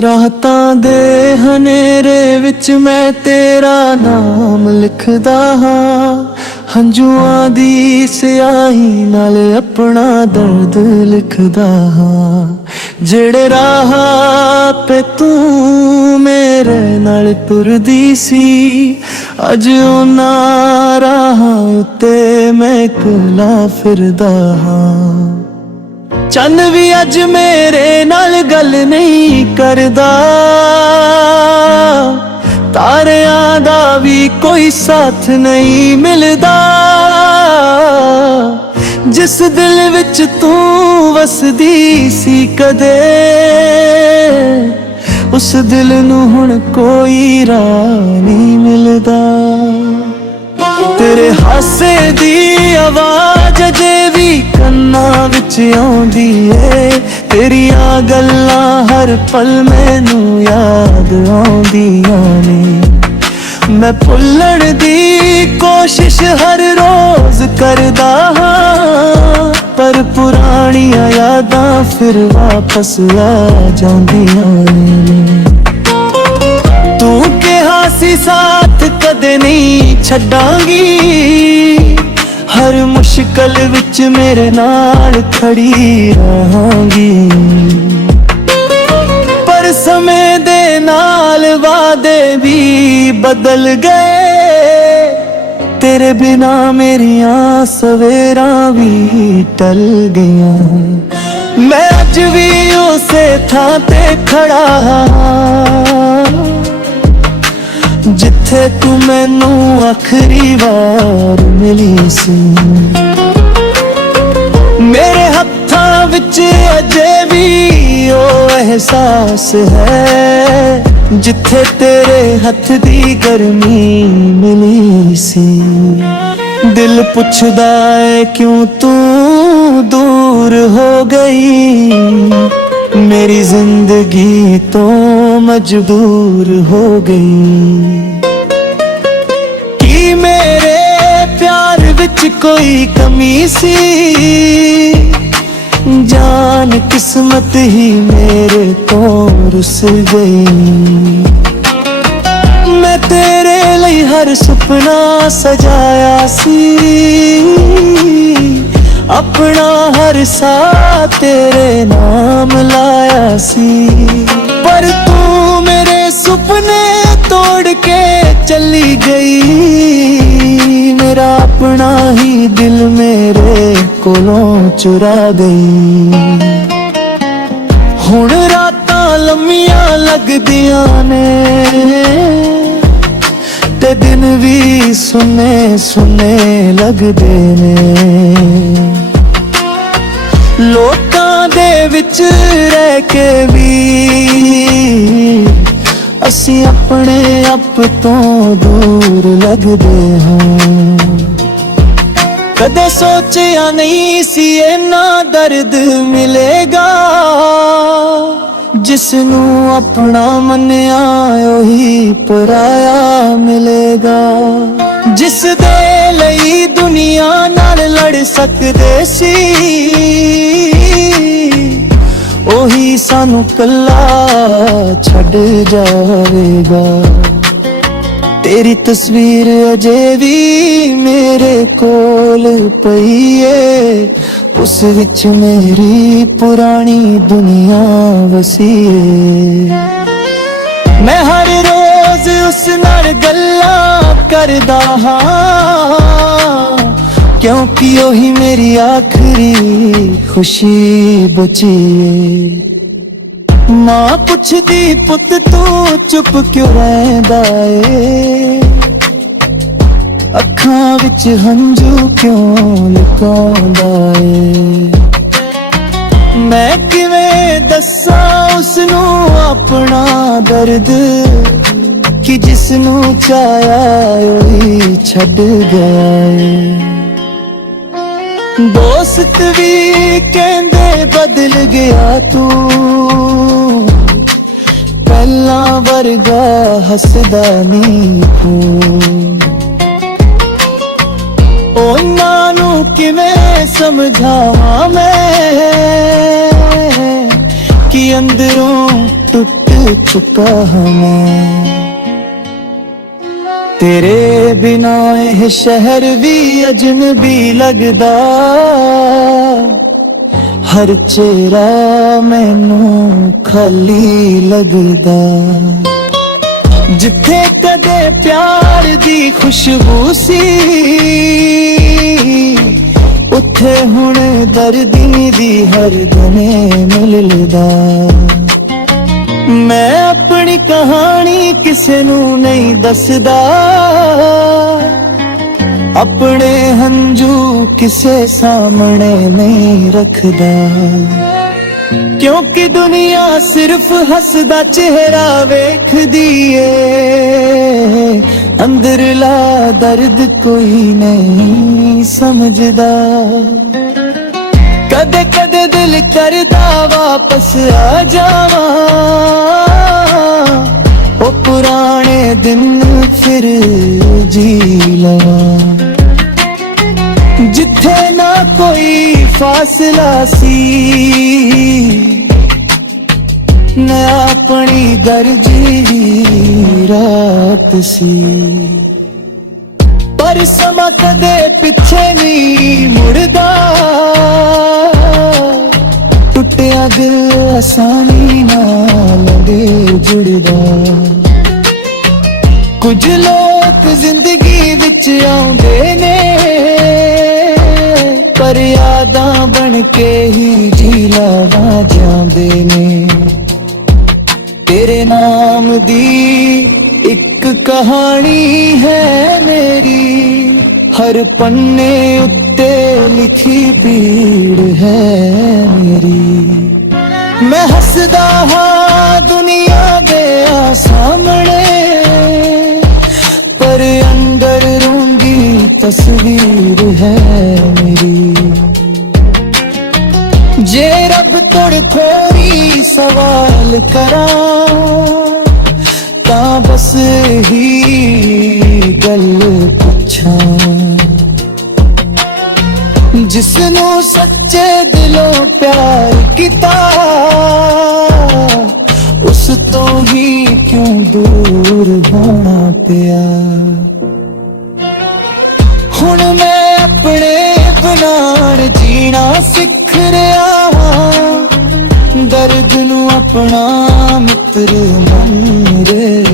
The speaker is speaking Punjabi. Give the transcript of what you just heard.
ਰਾਤਾਂ ਦੇ ਹਨੇਰੇ ਵਿੱਚ ਮੈਂ ਤੇਰਾ ਨਾਮ ਲਿਖਦਾ ਹਾਂ, ਹੰਝੂਆਂ ਦੀ ਸਿਆਹੀ ਨਾਲ ਆਪਣਾ ਦਰਦ ਲਿਖਦਾ ਹਾਂ। ਜਿਹੜੇ ਰਾਹ ਪੇ ਤੂੰ ਮੇਰੇ ਨਾਲ ਤੁਰਦੀ ਸੀ, ਅੱਜ ਉਹਨਾਂ ਰਾਹਾਂ ਉੱਤੇ ਮੈਂ ਇਕੱਲਾ ਫਿਰਦਾ ਹਾਂ। ਚੰਨ ਵੀ ਅੱਜ ਮੇਰੇ ਨਾਲ ਗੱਲ ਨਹੀਂ ਕਰਦਾ, ਤਾਰਿਆਂ ਦਾ ਵੀ ਕੋਈ ਸਾਥ ਨਹੀਂ ਮਿਲਦਾ। ਜਿਸ ਦਿਲ ਵਿੱਚ ਤੂੰ ਵਸਦੀ ਸੀ ਕਦੇ, ਉਸ ਦਿਲ ਨੂੰ ਹੁਣ ਕੋਈ ਰਾਹ ਨਹੀਂ ਮਿਲਦਾ। ਤੇਰੇ ਹਾਸੇ ਦੀ ਆਵਾਜ਼ ਅਜੇ ਵੀ ਕੰਨਾਂ ਵਿੱਚ ਆਉਂਦੀ ਏ, ਤੇਰੀਆਂ ਗੱਲਾਂ ਹਰ ਪਲ ਮੈਨੂੰ ਯਾਦ ਆਉਂਦੀਆਂ ਨੇ। ਮੈਂ ਭੁੱਲਣ ਦੀ ਕੋਸ਼ਿਸ਼ ਹਰ ਰੋਜ਼ ਕਰਦਾ ਹਾਂ, ਪਰ ਪੁਰਾਣੀਆਂ ਯਾਦਾਂ ਫਿਰ ਵਾਪਸ ਆ ਜਾਂਦੀਆਂ ਨੇ। ਤੂੰ ਕਿਹਾ ਸੀ ਸਾਥ ਕਦੇ ਨਹੀਂ ਛੱਡਾਂਗੀ, ਹਰ ਮੁਸ਼ਕਲ ਵਿੱਚ ਮੇਰੇ ਨਾਲ ਖੜੀ ਰਹਾਂਗੀ। ਪਰ ਸਮੇਂ ਦੇ ਨਾਲ ਵਾਅਦੇ ਵੀ ਬਦਲ ਗਏ, ਤੇਰੇ ਬਿਨਾ ਮੇਰੀਆਂ ਸਵੇਰਾਂ ਵੀ ਟਲ ਗਈਆਂ। ਮੈਂ ਅੱਜ ਵੀ ਉਸੇ ਥਾਂ ਤੇ ਖੜਾ ਹਾਂ, ਜਿੱਥੇ ਤੂੰ ਮੈਨੂੰ ਆਖਰੀ ਵਾਰ ਮਿਲੀ ਸੀ। ਮੇਰੇ ਹੱਥਾਂ ਵਿੱਚ ਅਜੇ ਵੀ ਉਹ ਅਹਿਸਾਸ ਹੈ, ਜਿੱਥੇ ਤੇਰੇ ਹੱਥ ਦੀ ਗਰਮੀ ਮਿਲੀ ਸੀ। ਦਿਲ ਪੁੱਛਦਾ ਏ ਕਿਉਂ ਤੂੰ ਦੂਰ ਹੋ ਗਈ, ਮੇਰੀ ਜ਼ਿੰਦਗੀ ਤੋਂ ਮਜਬੂਰ ਹੋ ਗਈ। ਕੀ ਮੇਰੇ ਪਿਆਰ ਵਿੱਚ ਕੋਈ ਕਮੀ ਸੀ, ਜਾਨ ਕਿਸਮਤ ਹੀ ਮੇਰੇ ਤੋਂ ਰੁੱਸ ਗਈ। ਮੈਂ ਤੇਰੇ ਲਈ ਹਰ ਸੁਪਨਾ ਸਜਾਇਆ ਸੀ, ਆਪਣਾ ਹਰ ਸਾਹ ਤੇਰੇ ਨਾਮ ਲਾਇਆ ਸੀ। ਪਰ ਤੂੰ ਮੇਰੇ ਸੁਪਨੇ ਤੋੜ ਕੇ ਚਲੀ ਗਈ, ਮੇਰਾ ਆਪਣਾ ਹੀ ਦਿਲ ਮੇਰੇ ਕੋਲੋਂ ਚੁਰਾ ਗਈ। ਹੁਣ ਰਾਤਾਂ ਲੰਮੀਆਂ ਲੱਗਦੀਆਂ ਨੇ, ਤੇ ਦਿਨ ਵੀ ਸੁਨੇ ਸੁਨੇ ਲੱਗਦੇ ਨੇ। ਲੋਕਾਂ ਦੇ ਵਿੱਚ ਰਹਿ ਕੇ ਵੀ ਅਸੀਂ ਆਪਣੇ ਆਪ ਤੋਂ ਦੂਰ ਲੱਗਦੇ ਹਾਂ। ਕਦੇ ਸੋਚਿਆ ਨਹੀਂ ਸੀ ਇੰਨਾ ਦਰਦ ਮਿਲੇਗਾ, ਜਿਸ ਨੂੰ ਆਪਣਾ ਮੰਨਿਆ ਉਹੀ ਪਰਾਇਆ ਮਿਲੇਗਾ। ਜਿਸ ਦੇ ਲਈ ਦੁਨੀਆ ਨਾਲ ਲੜ ਸਕਦੇ ਸੀ, ਉਹੀ ਸਾਨੂੰ ਕੱਲਾ ਛੱਡ ਜਾਵੇਗਾ। ਤੇਰੀ ਤਸਵੀਰ ਅਜੇ ਵੀ ਮੇਰੇ ਕੋਲ ਪਈ ਏ, ਉਸ ਵਿੱਚ ਮੇਰੀ ਪੁਰਾਣੀ ਦੁਨੀਆ ਵਸੀ ਏ। ਮੈਂ ਹਰ ਰੋਜ਼ ਉਸ ਨਾਲ ਗੱਲਾਂ ਕਰਦਾ ਹਾਂ, ਕਿਉਂਕਿ ਉਹੀ ਮੇਰੀ ਆਖਰੀ ਖੁਸ਼ੀ ਬਚੀ ਏ। ਮਾਂ ਪੁੱਛਦੀ ਪੁੱਤ ਤੂੰ ਚੁੱਪ ਕਿਉਂ ਰਹਿੰਦਾ ਏ, ਅੱਖਾਂ ਵਿੱਚ ਹੰਝੂ ਕਿਉਂ ਲੁਕਾਉਂਦਾ ਏ। ਮੈਂ ਕਿਵੇਂ ਦੱਸਾਂ ਉਸਨੂੰ ਆਪਣਾ ਦਰਦ, ਕਿ ਜਿਸ ਨੂੰ ਚਾਹਿਆ ਉਹੀ ਛੱਡ ਗਿਆ ਏ। ਦੋਸਤ ਵੀ ਕਹਿੰਦੇ ਬਦਲ ਗਿਆ ਤੂੰ, ਪਹਿਲਾਂ ਵਰਗਾ ਹੱਸਦਾ ਨਹੀਂ ਤੂੰ। ਉਹਨਾਂ ਨੂੰ ਕਿਵੇਂ ਸਮਝਾਵਾਂ ਮੈਂ, ਕਿ ਅੰਦਰੋਂ ਟੁੱਟ चुका हमें। तेरे बिना यह शहर भी अजनबी लगदा, हर चेहरा मैनू खाली लगदा। जिथे कदे प्यार दी खुशबू सी, उथे हुण दर्दी दी हर गने मिलदा। मैं अपनी कहानी किसे नू नहीं दसदा, अपने हंजू किसे सामने नहीं रखदा। क्योंकि दुनिया सिर्फ हसदा चेहरा वेखदी ए, अंदरला दर्द कोई नहीं समझदा। कदे कदे दिल करदा वापस आ जावा, ओ पुराने दिन फिर जी लवा। जिथे ना कोई फासला सी, मैं अपनी गरजी रात सी। पर समा कदे पिछे नहीं मुड़दा, टुटिया दिल आसानी नाल दे जुड़दा। कुछ लोग जिंदगी विच आउंदे ने, पर यादां बन के ही जी लावा जांदे ने। तेरे नाम दी एक कहानी है मेरी, हर पन्ने उत्ते लिखी पीड़ है मेरी। मैं हसदा हाँ दुनिया दे सामने, पर अंदर रोंदी तस्वीर है मेरी। जे रब तोड़ खोरी सवाल करा, ता बस ही गल पुछा। जिसनू सच्चे दिलों प्यार किता, उस तो ही क्यों दूर होना पिया। हुण मैं अपने बनान जीना सिख रहा, दर्द नू अपना मित्र मन रे